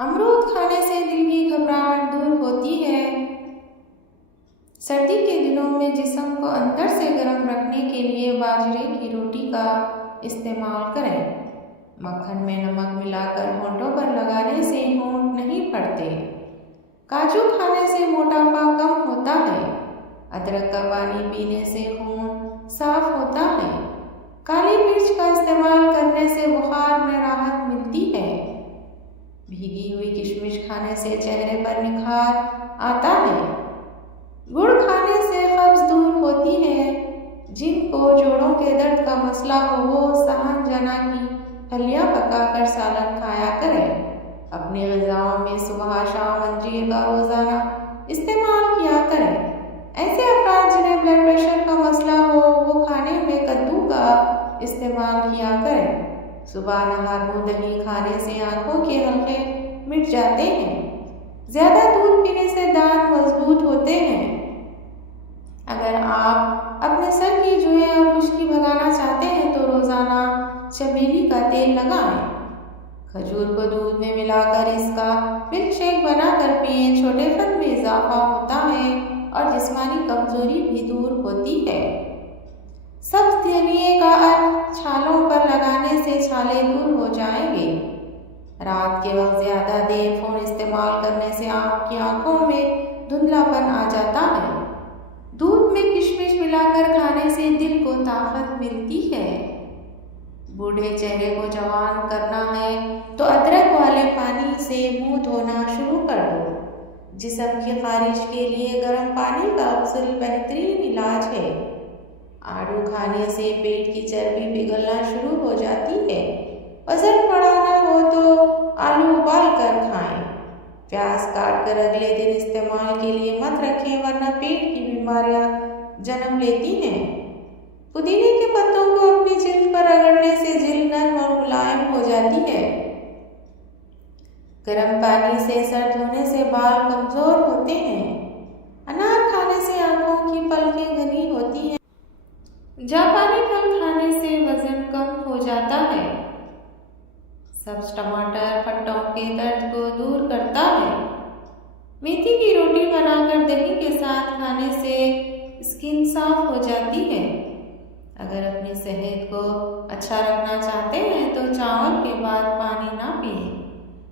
امرود کھانے سے دل کی گھبراہٹ دور ہوتی ہے۔ سردی کے دنوں میں جسم کو اندر سے گرم رکھنے کے لیے باجرے کی روٹی کا استعمال کریں۔ مکھن میں نمک ملا کر ہونٹوں پر لگانے سے ہونٹ نہیں پھٹتے۔ کاجو کھانے سے موٹاپا کم ہوتا ہے۔ ادرک کا پانی پینے سے خون صاف ہوتا ہے۔ کالی مرچ کا استعمال کرنے سے بخار میں راحت ملتی ہے۔ بھیگی ہوئی کشمش کھانے سے چہرے پر نکھار آتا ہے۔ گڑ کھانے سے قبض دور ہوتی ہے۔ جن کو جوڑوں کے درد کا مسئلہ ہو وہ سہن جنا کی پھلیاں پکا کر سالن کھایا کریں۔ اپنی غذاؤں میں صبح شام انجیر کا روزانہ استعمال کیا کریں۔ ایسے افراد جنہیں بلڈ پریشر کا مسئلہ ہو وہ کھانے میں کدو کا استعمال کیا کریں۔ صبح نہار منہ دہی کھانے سے آنکھوں کے حلقے مٹ جاتے ہیں۔ زیادہ دودھ پینے سے دانت مضبوط ہوتے ہیں۔ اگر آپ اپنے سر کی جوئیں اور خشکی بھگانا چاہتے ہیں تو روزانہ چمیلی کا تیل لگائیں۔ کھجور کو دودھ میں ملا کر اس کا ملک شیک بنا کر پئیں۔ چھوٹے قد میں اضافہ ہوتا ہے اور جسمانی کمزوری بھی دور ہوتی ہے۔ سبز دھنیے کا عرق چھالوں پر لگانے سے چھالے دور ہو جائیں گے۔ رات کے وقت زیادہ دیر فون استعمال کرنے سے آپ کی آنکھوں میں دھندلا پن آ جاتا ہے۔ دودھ میں کشمش ملا کر کھانے سے دل کو طاقت ملتی ہے۔ بوڑھے چہرے کو جوان کرنا ہے تو ادرک والے پانی سے منہ دھونا شروع کر دو۔ جسم کی خارش کے لیے گرم پانی کا غسل بہترین علاج ہے۔ آڑو کھانے سے پیٹ کی چربی پگھلنا شروع ہو جاتی ہے۔ وزن بڑھانا ہو تو آلو ابال کر کھائیں۔ پیاز کاٹ کر اگلے دن استعمال کے لیے مت رکھیں ورنہ پیٹ کی بیماریاں جنم لیتی ہیں۔ پودینے کے پتوں کو اپنی جلد پر رگڑنے سے جلد نرم اور ملائم ہو جاتی ہے۔ گرم پانی سے سر دھونے سے بال کمزور ہوتے ہیں۔ انار کھانے سے آنکھوں کی پلکیں گھنی ہوتی ہیں۔ جاپانی پھل کھانے سے وزن کم ہو جاتا ہے۔ سبز ٹماٹر پھٹوں کے درد کو دور کرتا ہے۔ میتھی کی روٹی بنا کر دہی کے ساتھ کھانے سے اسکن صاف ہو جاتی ہے۔ اگر اپنی صحت کو اچھا رکھنا چاہتے ہیں تو چاول کے بعد پانی نہ پئیں۔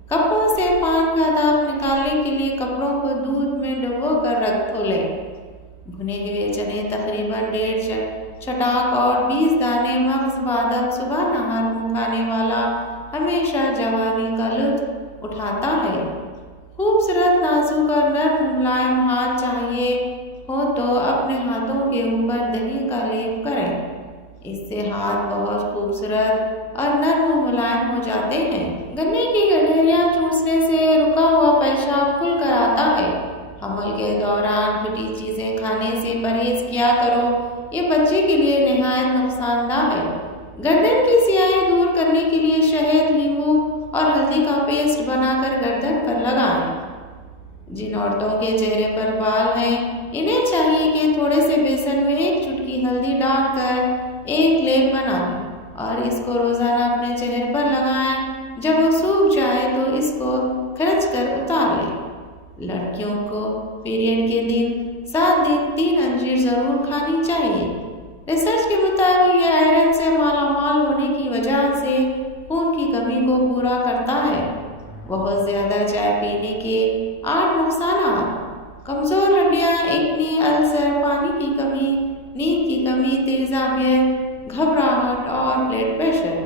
کپڑوں سے پان کا داغ نکالنے کے لیے کپڑوں کو دودھ میں ڈبو کر رکھ دھولیں۔ بھنے ہوئے چنے تقریباً 1.5 چٹاک اور 20 دانے مغز بادام صبح نہار منہ کھانے والا ہمیشہ جوانی کا لطف اٹھاتا ہے۔ خوبصورت نازک اور نرم ملائم ہاتھ چاہیے ہو تو اپنے ہاتھوں کے اوپر دہی کا لیپ کریں۔ اس سے ہاتھ بہت خوبصورت اور نرم و ملائم ہو جاتے ہیں۔ گنے کی گٹھلیاں چوسنے سے رکا ہوا پیشاب کھل کر آتا ہے۔ حمل کے دوران پھٹی چیزیں کھانے سے پرہیز کیا کرو، یہ بچے کے لیے نہایت نقصان دہ ہے۔ گردن کی سیاہی دور کرنے کے لیے شہد، لیموں اور ہلدی کا پیسٹ بنا کر گردن پر لگائیں۔ جن عورتوں کے چہرے پر بال ہیں انہیں چاہیے کہ تھوڑے سے بیسن میں 1 چٹکی ہلدی ڈال کر ایک لیپ بنائیں اور اس کو روزانہ اپنے چہرے پر لگائیں۔ جب وہ سوکھ جائے تو اس کو کھرچ کر اتار لیں۔ لڑکیوں کو پیریڈ کے دن 7 دن 3 انجیر ضرور کھانی چاہیے۔ ریسرچ کے مطابق یہ آئرن سے مالا مال ہونے کی وجہ سے خون کی کمی کو پورا کرتا ہے۔ بہت زیادہ چائے پینے کے 8 نقصانات: کمزور ہڈیاں، ایکنی، السر، پانی کی کمی، نیند کی کمی، تیزابیت، گھبراہٹ اور بلڈ پریشر۔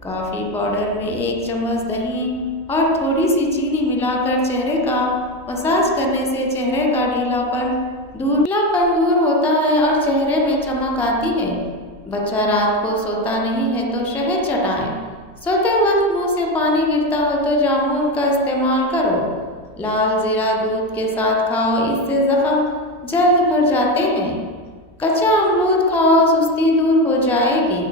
کافی پاؤڈر میں 1 چمچ دہی اور تھوڑی سی چینی ملا کر چہرے کا مساج کرنے سے چہرے کا ڈھیلا پن دور ہوتا ہے اور چہرے میں چمک آتی ہے۔ بچہ رات کو سوتا نہیں ہے تو شہد چٹائیں۔ سوتے وقت منہ سے پانی گرتا ہو تو جامن کا استعمال کرو۔ لال زیرہ دودھ کے ساتھ کھاؤ، اس سے زخم جلد بھر جاتے ہیں۔ کچا امرود کھاؤ، سستی دور ہو جائے گی۔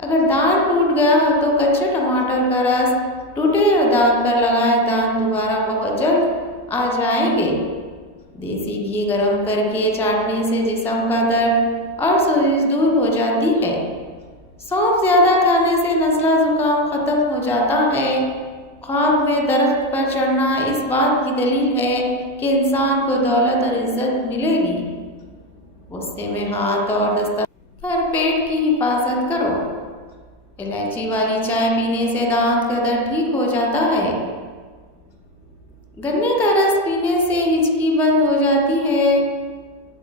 اگر دانت ٹوٹ گیا ہو تو کچے ٹماٹر کا رس ٹوٹے ہوئے دانت پر لگائیں، دانت دوبارہ بہت جلد آ جائیں گے۔ دیسی گھی گرم کر کے چاٹنے سے جسم کا درد اور سوزش دور ہو جاتی ہے۔ سونف زیادہ کھانے سے نزلہ زکام ختم ہو جاتا ہے۔ خواب میں درخت پر چڑھنا اس بات کی دلیل ہے کہ انسان کو دولت اور عزت ملے گی۔ غصے میں ہاتھ اور دستر پر پیٹ کی حفاظت کرو۔ الائچی والی چائے پینے سے دانت کا درد ٹھیک ہو جاتا ہے۔ گنے کا رس پینے سے ہچکی بند ہو جاتی ہے۔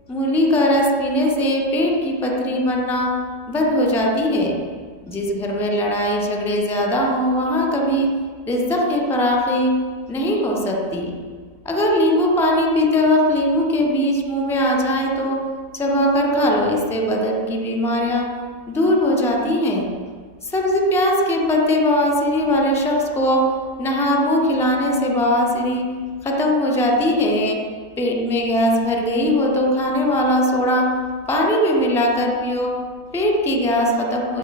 مولی کا رس پینے سے پیٹ کی پتھری بننا بند ہو جاتی ہے۔ جس گھر میں لڑائی جھگڑے زیادہ ہوں وہاں کبھی رزق کی فراخی نہیں ہو سکتی۔ اگر لیمو پانی پیتے وقت لیمو کے بیج منہ میں آ جائیں تو چبا کر کھا لو، اس سے بدن کی بیماریاں دور ہو جاتی ہیں۔ سبز پیاز کے پتے بواسیری والے شخص کو نہار منہ کھلانے سے بواسیری ختم ہو جاتی ہے۔ پیٹ میں گیس بھر گئی ہو تو کھانے والا سوڈا پانی میں ملا کر پیو، پیٹ کی گیس ختم ہو